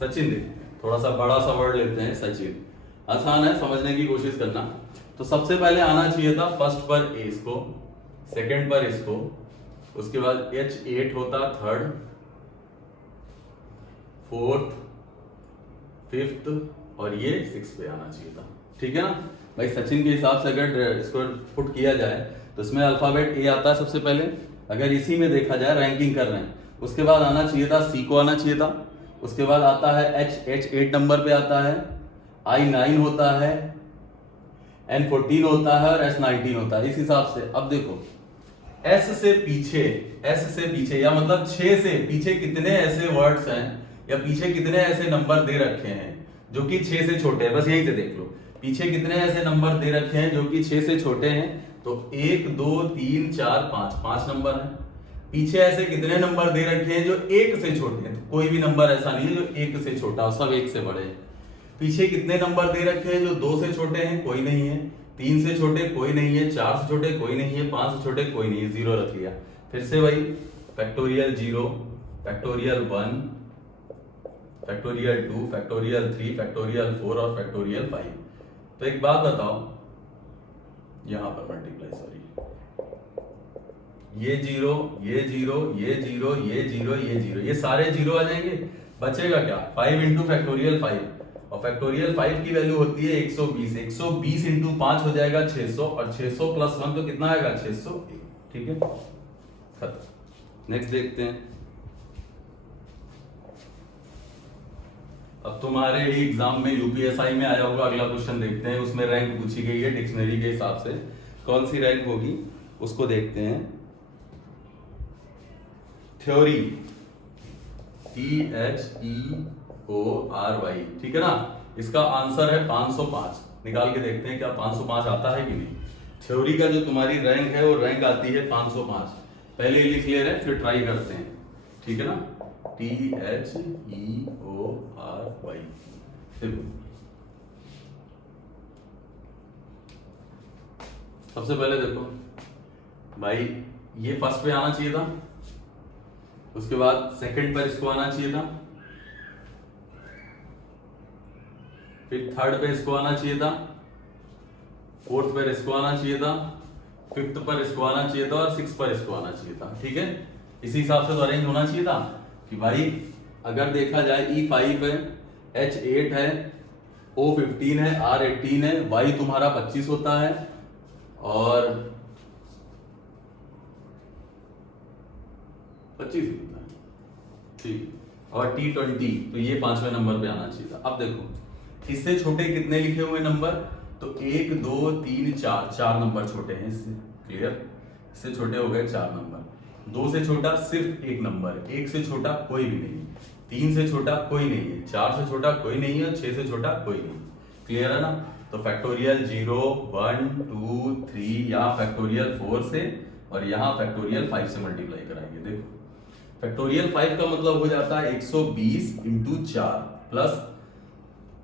सचिन देखते हैं। थोड़ा सा बड़ा सा वर्ड लेते हैं, सचिन, आसान है, समझने की कोशिश करना। तो सबसे पहले आना चाहिए था फर्स्ट पर A इसको, सेकंड पर इसको, उसके बाद H8 होता, थर्ड, फोर्थ, फिफ्थ, और ये 6 पे आना चाहिए था, ठीक है ना भाई। सचिन के हिसाब से अगर इसको पुट किया जाए तो इसमें अल्फाबेट A आता है सबसे पहले, अगर इसी में देखा जाए रैंकिंग कर रहे हैं। उसके बाद आना चाहिए था C को, आना चाहिए था। उसके बाद आता है H 8 नंबर पे आता है, I 9 होता है, N 14 होता है, और S 19 होता है। इस हिसाब से अब देखो, S से पीछे या मतलब 6 से पीछे कितने ऐसे वर्ड्स हैं, या पीछे कितने ऐसे नंबर दे रखे हैं जो कि 6 से छोटे हैं, बस यहीं से देख लो। पीछे कितने ऐसे नंबर दे रखे हैं जो कि 6 से छोटे हैं, तो 1 2 3 4 5 नंबर है। पीछे ऐसे कितने नंबर दे रखे हैं जो 1 से छोटे हैं, तो कोई भी नंबर ऐसा नहीं है जो 1 से छोटा हो, सब 1 से बड़े हैं। पीछे कितने नंबर दे रखे हैं जो 2 से छोटे हैं, कोई नहीं है। 3 से छोटे कोई नहीं है, 4 से छोटे कोई नहीं है, 5 से छोटे कोई नहीं है, 0 रख लिया। फिर से वही factorial 0, factorial 1, factorial 2, factorial 3, factorial 4 और फैक्टोरियल 5। तो एक बात बताओ, यहां पर मल्टीप्लाई, सॉरी, ये 0, ये 0, ये 0, ये 0, ये 0, ये सारे 0 आ जाएंगे। बचेगा क्या, 5 इंटू फैक्टोरियल 5, और फैक्टोरियल 5 की वैल्यू होती है 120। 120 इंटू 5 हो जाएगा 600, और 600 प्लस 1 तो कितना आएगा, 601, ठीक है, खत्म। नेक्स्ट देखते हैं। अब तुम्हारे ही एग्जाम में यूपीएसआई में आया होगा, अगला क्वेश्चन देखते हैं। उसमें रैंक पूछी गई है डिक्शनरी के हिसाब से, कौन सी रैंक होगी उसको देखते हैं। थ्योरी, THEORY, ठीक है ना। इसका आंसर है 505। निकाल के देखते हैं क्या 505 आता है कि नहीं। थ्योरी का जो तुम्हारी रैंक है वो रैंक आती है 505। पहले लिख ले रहे हैं, फिर ट्राई करते हैं, ठीक है ना। THEORY, देखो सबसे पहले देखो भाई, ये फर्स्ट पे आना चाहिए था, उसके बाद सेकंड पर इसको आना चाहिए था, फिर थर्ड पे इसको आना चाहिए था, फोर्थ पर इसको आना चाहिए था, फिफ्थ पर इसको आना चाहिए था और सिक्स पर इसको आना चाहिए था। ठीक है, इसी हिसाब से तो अरेंज होना चाहिए था कि भाई अगर देखा जाए E5 है, H8 है, O15 है, R18 है, Y तुम्हारा 25 होता है और 25 होता है, ठीक, और T20, तो ये 5वें नंबर पे आना चाहिए था। अब देखो इससे छोटे कितने लिखे हुए नंबर, तो 1 2 3 4, 4 नंबर छोटे हैं इससे, क्लियर, इससे छोटे हो गए 4 नंबर। 2 से छोटा सिर्फ एक नंबर है, 1 से छोटा कोई भी नहीं, 3 से छोटा कोई नहीं है, 4 से छोटा कोई नहीं है, 6 से छोटा कोई नहीं, क्लियर है ना। तो फैक्टोरियल 0 1 2 3, यहाँ फैक्टोरियल 4 से और यहाँ फैक्टोरियल 5 से मल्टीप्लाई कराएंगे। देखो फैक्टोरियल 5 का मतलब हो जाता है 120 इंटू 4 प्लस,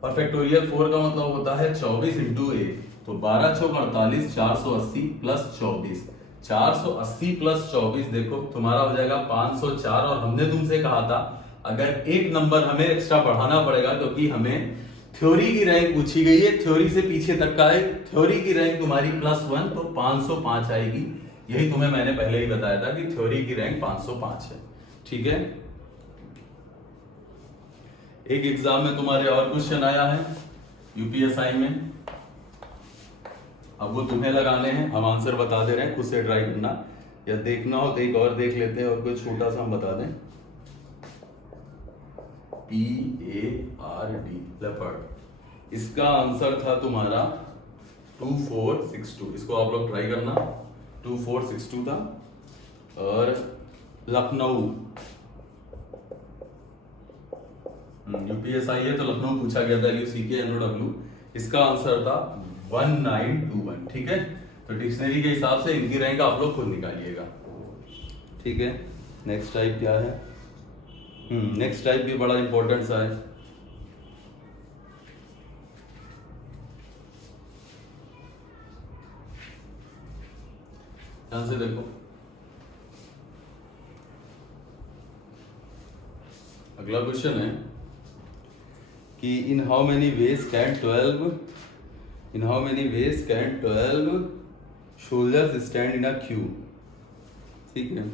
और फैक्टोरियल 4 का मतलब होता है 24 इंटू 1, तो 12 चौक 48, 480 प्लस 24, 480 प्लस 24 देखो तुम्हारा हो जाएगा 504। और हमने तुमसे कहा था अगर एक नंबर हमें एक्स्ट्रा बढ़ाना पड़ेगा क्योंकि हमें थ्योरी की रैंक पूछी गई है, थ्योरी से पीछे तक का है, थ्योरी की रैंक तुम्हारी +1 तो 505 आएगी। यही तुम्हें मैंने पहले ही बताया था कि थ्योरी की रैंक 505 है। ठीक है, एक एग्जाम में तुम्हारे और क्वेश्चन आया है यूपीएसआई में, अब वो तुम्हें लगाने हैं, हम आंसर बता दे रहे हैं, खुद से ट्राई करना, या देखना हो तो एक और देख लेते हैं और कोई छोटा सा हम बता दें। PARD लेपर्ड, इसका आंसर था तुम्हारा 2462, इसको आप लोग ट्राई करना, 2462 था। और लखनऊ, यूपीएसआई है तो लखनऊ पूछा गया था, LUCK NOW, इसका आंसर था 1921। ठीक है, तो डिक्शनरी के हिसाब से इनकी रैंक आप लोग खुद निकालिएगा। ठीक है, नेक्स्ट टाइप क्या है, नेक्स्ट टाइप भी बड़ा इंपॉर्टेंट सा है। ध्यान से देखो, अगला क्वेश्चन है कि in how many ways can 12 soldiers stand in a Q. ठीक है,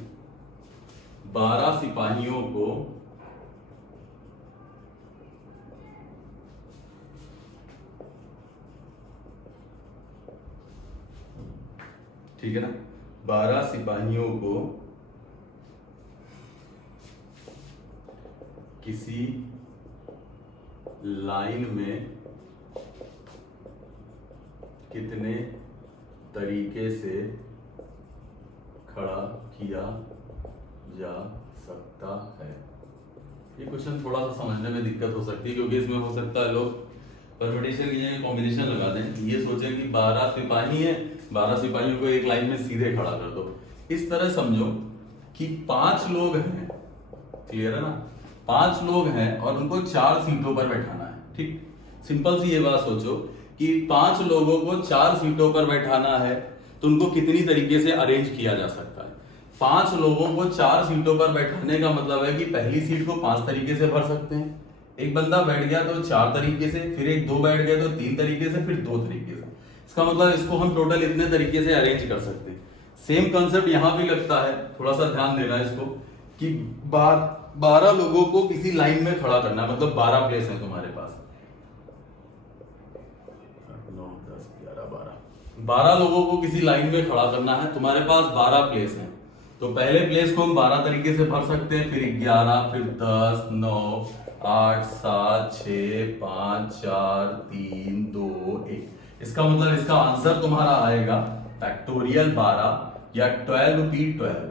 12 सिपाहियों को ठीक है ना, 12 सिपाहियों को किसी लाइन में कितने तरीके से खड़ा किया जा सकता है। ये क्वेश्चन थोड़ा सा समझने में दिक्कत हो सकती है क्योंकि इसमें हो सकता है लोग परम्यूटेशन के लिए कॉम्बिनेशन लगा दें, ये सोचे कि 12 सिपाही हैं, 12 सिपाहियों को एक लाइन में सीधे खड़ा कर दो। इस तरह समझो कि 5 लोग हैं, क्लियर है ना, 5 लोग हैं और उनको 4 सीटों पर बैठाना है। ठीक, सिंपल सी ये बात सोचो कि 5 लोगों को 4 सीटों पर बैठाना है तो उनको कितनी तरीके से अरेंज किया जा सकता है। 5 लोगों को 4 सीटों पर बैठाने का मतलब है कि पहली सीट को 5 तरीके से भर सकते हैं, एक बंदा बैठ गया तो 4 तरीके से, फिर एक 2 बैठ गए तो 3 तरीके से, फिर 2 तरीके से। इसका मतलब इसको हम टोटल इतने तरीके से अरेंज कर सकते हैं। सेम कंसेप्ट यहां भी लगता है, थोड़ा सा ध्यान देना है इसको कि 12 लोगों को किसी लाइन में खड़ा करना, मतलब 12 प्लेस है तुम्हारे पास, 9 10 11 12 लोगों को किसी लाइन में खड़ा करना है, तुम्हारे पास 12 प्लेस हैं। तो पहले प्लेस को हम 12 तरीके से भर सकते हैं, फिर 11, फिर 10, 9, 8, 7, 6, 5, 4, 3, 2, 1। इसका मतलब इसका आंसर तुम्हारा आएगा फैक्टोरियल 12 या 12p12।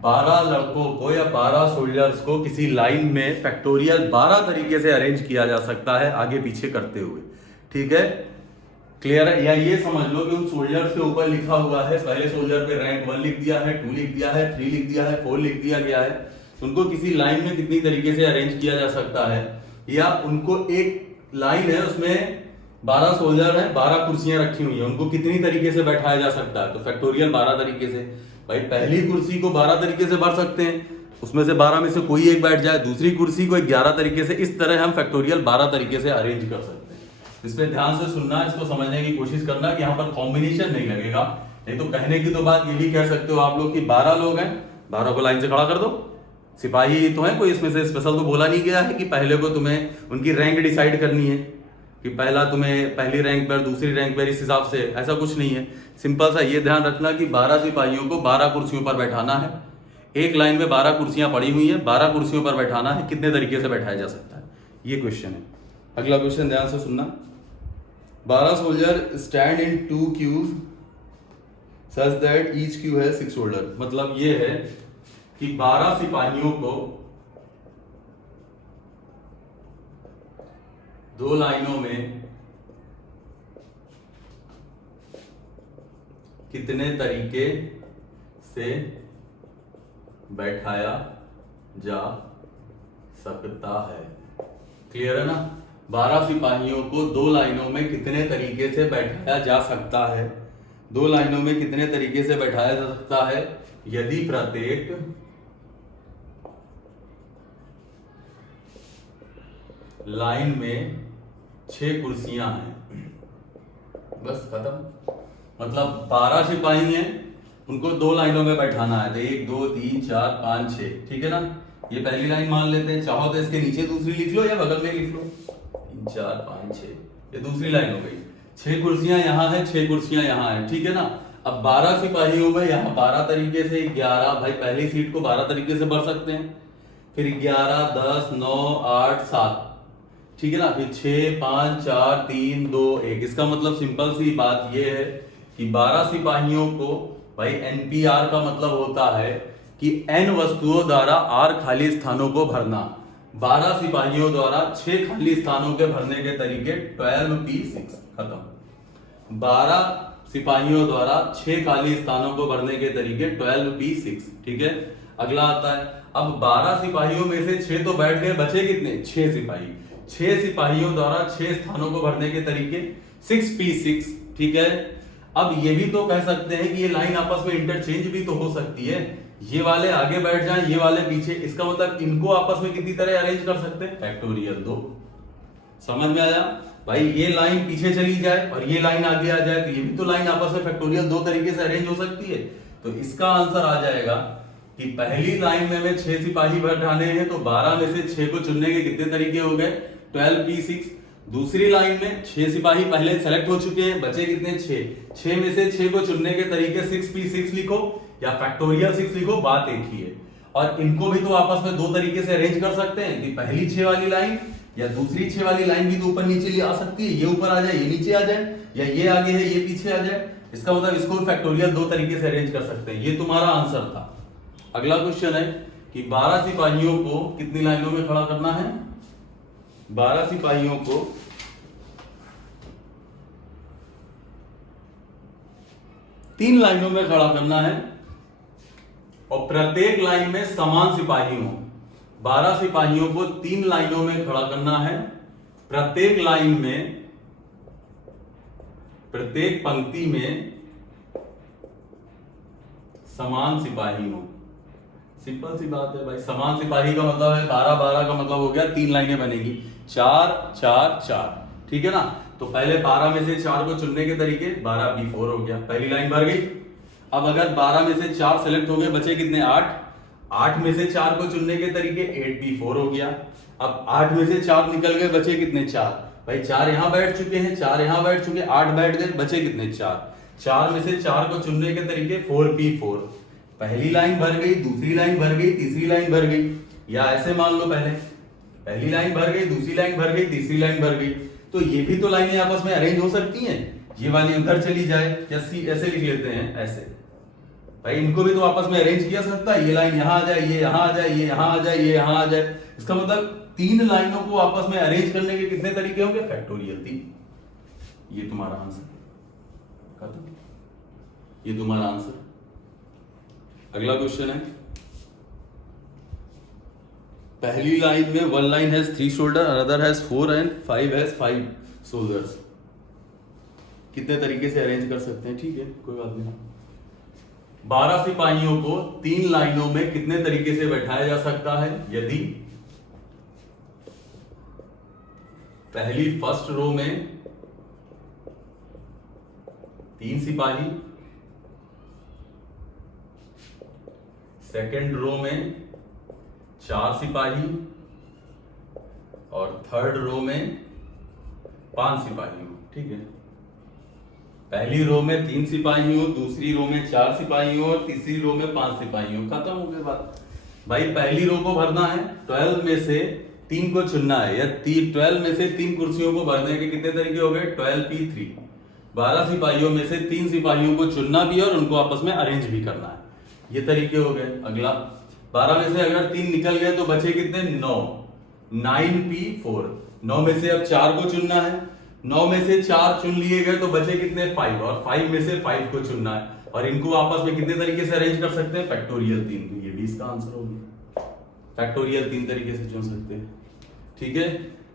12 लड़कों को या 12 सोल्जर्स को किसी लाइन में फैक्टोरियल 12 तरीके से अरेंज किया जा सकता है आगे पीछे करते हुए। ठीक है, क्लियर है। या ये समझ लो कि उन सोल्जर्स के ऊपर लिखा हुआ है, पहले सोल्जर पे रैंक 1 लिख दिया है, 2 लिख दिया है, 3 लिख दिया है, 4 लिख दिया गया है। उनको किसी लाइन में कितनी तरीके से अरेंज किया जा सकता है, या उनको एक लाइन है उसमें 12 सोल्जर है, 12 कुर्सियां रखी हुई है, उनको कितनी तरीके से बैठाया जा सकता है। तो फैक्टोरियल 12 तरीके से, भाई पहली कुर्सी को 12 तरीके से भर सकते हैं, उसमें से 12 में से कोई एक बैठ जाए, दूसरी कुर्सी को 11 तरीके से, इस तरह हम फैक्टोरियल 12 तरीके से अरेंज कर सकते हैं। इस पे ध्यान से सुनना, इसको समझने की कोशिश करना कि यहाँ पर कॉम्बिनेशन नहीं लगेगा। नहीं तो कहने की तो बात ये भी कह सकते हो आप लोग कि 12 लोग हैं, 12 को लाइन से खड़ा कर दो, सिपाही तो है, कोई इसमें से स्पेशल तो बोला नहीं गया है कि पहले को तुम्हें उनकी रैंक डिसाइड करनी है कि पहला तुम्हें पहली रैंक पर, दूसरी रैंक पर, इस हिसाब से, ऐसा कुछ नहीं है। सिंपल सा ये ध्यान रखना कि 12 सिपाहियों को 12 कुर्सियों पर बैठाना है। एक लाइन में 12 कुर्सियां पड़ी हुई हैं, 12 कुर्सियों पर बैठाना है। कितने तरीके से बैठाया जा सकता है, ये क्वेश्चन है। अगला क्वेश्चन ध्यान से सुनना। 12 soldier stand in 2 queues such that each queue है 6 शोल्डर। मतलब ये है कि 12 सिपाहियों को 2 लाइनों में कितने तरीके से बैठाया जा सकता है। क्लियर है ना? 12 सिपाहियों को 2 लाइनों में कितने तरीके से बैठाया जा सकता है। 2 लाइनों में कितने तरीके से बैठाया जा सकता है यदि प्रत्येक लाइन में 6 कुर्सियां हैं। बस खत्म। मतलब 12 सिपाही हैं, उनको 2 लाइनों में बैठाना है। तो 1 2 3 4 5 6, ठीक है ना? ये पहली लाइन मान लेते हैं, चाहो तो इसके नीचे दूसरी लिख लो या बगल में लिख लो। 3 4 5 6, ये दूसरी लाइन हो गई। 6 कुर्सियां यहाँ है, 6 कुर्सियां यहाँ है, ठीक है ना? अब 12 सिपाहियों में यहाँ 12 तरीके से 11, भाई पहली सीट को 12 तरीके से भर सकते हैं, फिर 11 10 9 8 7, ठीक है ना? फिर 6 5 4 3 2 1। इसका मतलब सिंपल सी बात ये है कि 12 सिपाहियों को, भाई एनपीआर का मतलब होता है कि एन वस्तुओं द्वारा आर खाली स्थानों को भरना। 12 सिपाहियों द्वारा 6 खाली स्थानों के भरने के तरीके 12p6। खत्म। 12 सिपाहियों द्वारा 6 खाली स्थानों को भरने के तरीके 12p6, ठीक है? अगला आता है, अब 12 सिपाहियों में से 6 तो बैठ गए, बचे कितने? 6 सिपाही। 6 सिपाहियों द्वारा 6 स्थानों को भरने के तरीके 6p6, ठीक है? अब ये भी तो कह सकते हैं कि ये लाइन आपस में इंटरचेंज भी तो हो सकती है, ये वाले आगे बैठ जाएं, ये वाले पीछे। इसका मतलब इनको आपस में कितनी तरह अरेंज कर सकते हैं? फैक्टोरियल 2। समझ में आया? भाई ये लाइन पीछे चली जाए और ये लाइन आगे आ जाए, तो ये भी तो लाइन आपस में फैक्टोरियल 2 तरीके से अरेंज हो सकती है। तो इसका आंसर आ जाएगा कि पहली लाइन में 6 सिपाही बैठाने हैं, तो 12 में से 6 को चुनने के कितने तरीके हो गए? 12p6। दूसरी लाइन में 6 सिपाही पहले सेलेक्ट हो चुके हैं, बचे कितने? 6। 6 में से 6 को चुनने के तरीके 6p6 लिखो या फैक्टोरियल 6 लिखो, बात एक ही है। और इनको भी तो आपस में 2 तरीके से अरेंज कर सकते हैं कि पहली 6 वाली लाइन या दूसरी 6 वाली लाइन भी तो ऊपर नीचे ले आ सकती है। ये ऊपर आ जाए, ये नीचे आ जाए, या ये आगे है ये पीछे आ जाए। इसका मतलब इसको फैक्टोरियल 2 तरीके से अरेंज कर सकते हैं। ये तुम्हारा आंसर था। अगला क्वेश्चन है कि 12 सिपाहियों को कितनी लाइनों में खड़ा करना है? 12 सिपाहियों को 3 लाइनों में खड़ा करना है और प्रत्येक लाइन में समान सिपाही हो। 12 सिपाहियों को 3 लाइनों में खड़ा करना है, प्रत्येक लाइन में, प्रत्येक पंक्ति में समान सिपाही हो। सिंपल सी बात है भाई। समान सिपाही का मतलब है 12 12 का मतलब हो गया 3 लाइनें बनेगी, 4 4 4, ठीक है ना? तो पहले 12 में से 4 को चुनने के तरीके 12p4 हो गया, पहली लाइन भर गई। अब अगर 12 में से 4 सेलेक्ट हो गए, बचे कितने? 8। 8 में से 4 को चुनने के तरीके 8p4 हो गया। अब 8 में से 4 निकल गए, बचे कितने? 4। भाई 4 यहां बैठ चुके हैं, 4 यहां बैठ चुके, 8 बैठ गए, बचे कितने? 4। 4 में से 4 को चुनने के तरीके 4p4। पहली लाइन भर गई, दूसरी लाइन भर गई, तीसरी लाइन भर गई, या ऐसे मान लो पहली लाइन भर गई, दूसरी लाइन भर गई, तीसरी लाइन भर गई। तो ये भी तो लाइनें आपस में अरेंज हो सकती हैं। ये वाली उधर चली जाए, या ऐसे लिख लेते हैं, ऐसे। भाई इनको भी तो आपस में अरेंज किया सकता है। ये लाइन यहां आ जाए, ये यहां आ जाए, ये यहां आ जाए, ये यहां आ जाए। इसका मतलब 3 लाइनों को आपस में अरेंज करने के कितने तरीके होंगे? फैक्टोरियल 3। ये तुम्हारा आंसर। ये तुम्हारा आंसर। अगला क्वेश्चन है, पहली लाइन में 1 line has 3 shoulder, another has 4 and 5 has 5 shoulders. कितने तरीके से अरेंज कर सकते हैं? ठीक है, कोई बात नहीं। 12 सिपाहियों को 3 लाइनों में कितने तरीके से बैठाया जा सकता है? यदि पहली फर्स्ट रो में 3 सिपाही, सेकंड रो में 4 सिपाही और थर्ड रो में 5 सिपाही हो। ठीक है, पहली रो में 3 सिपाही हो, दूसरी रो में 4 सिपाही हो और तीसरी रो में 5 सिपाही हो। खत्म हो गई बात। भाई पहली रो को भरना है, 12 में से 3 को चुनना है, या 12 में से 3 कुर्सियों को भरने के कितने तरीके हो गए? 12p3। 12 सिपाहियों में से 3 सिपाहियों को चुनना भी है और उनको आपस में अरेंज भी करना है। ये तरीके हो गए। अगला 12 में से अगर 3 निकल गए तो बचे कितने? 9। 9p4। 9 में से अब 4 को चुनना है, 9 में से 4 चुन लिए गए तो बचे कितने? 5। और 5 में से 5 को चुनना है और इनको आपस में कितने तरीके से अरेंज कर सकते हैं? फैक्टोरियल 3। तो ये भी इसका आंसर हो गया। फैक्टोरियल 3 तरीके से चुन सकते हैं। ठीक है,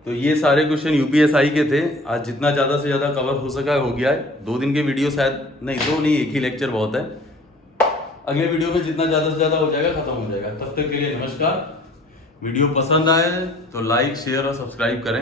तो ये सारे क्वेश्चन यूपीएसआई के थे। आज जितना ज्यादा से ज्यादा कवर हो सका हो गया है। 2 दिन के वीडियो शायद नहीं, 2 नहीं, एक ही लेक्चर बहुत है। अगले वीडियो में जितना ज्यादा से ज्यादा हो जाएगा खत्म हो जाएगा। तब तक के लिए नमस्कार। वीडियो पसंद आए तो लाइक, शेयर और सब्सक्राइब करें।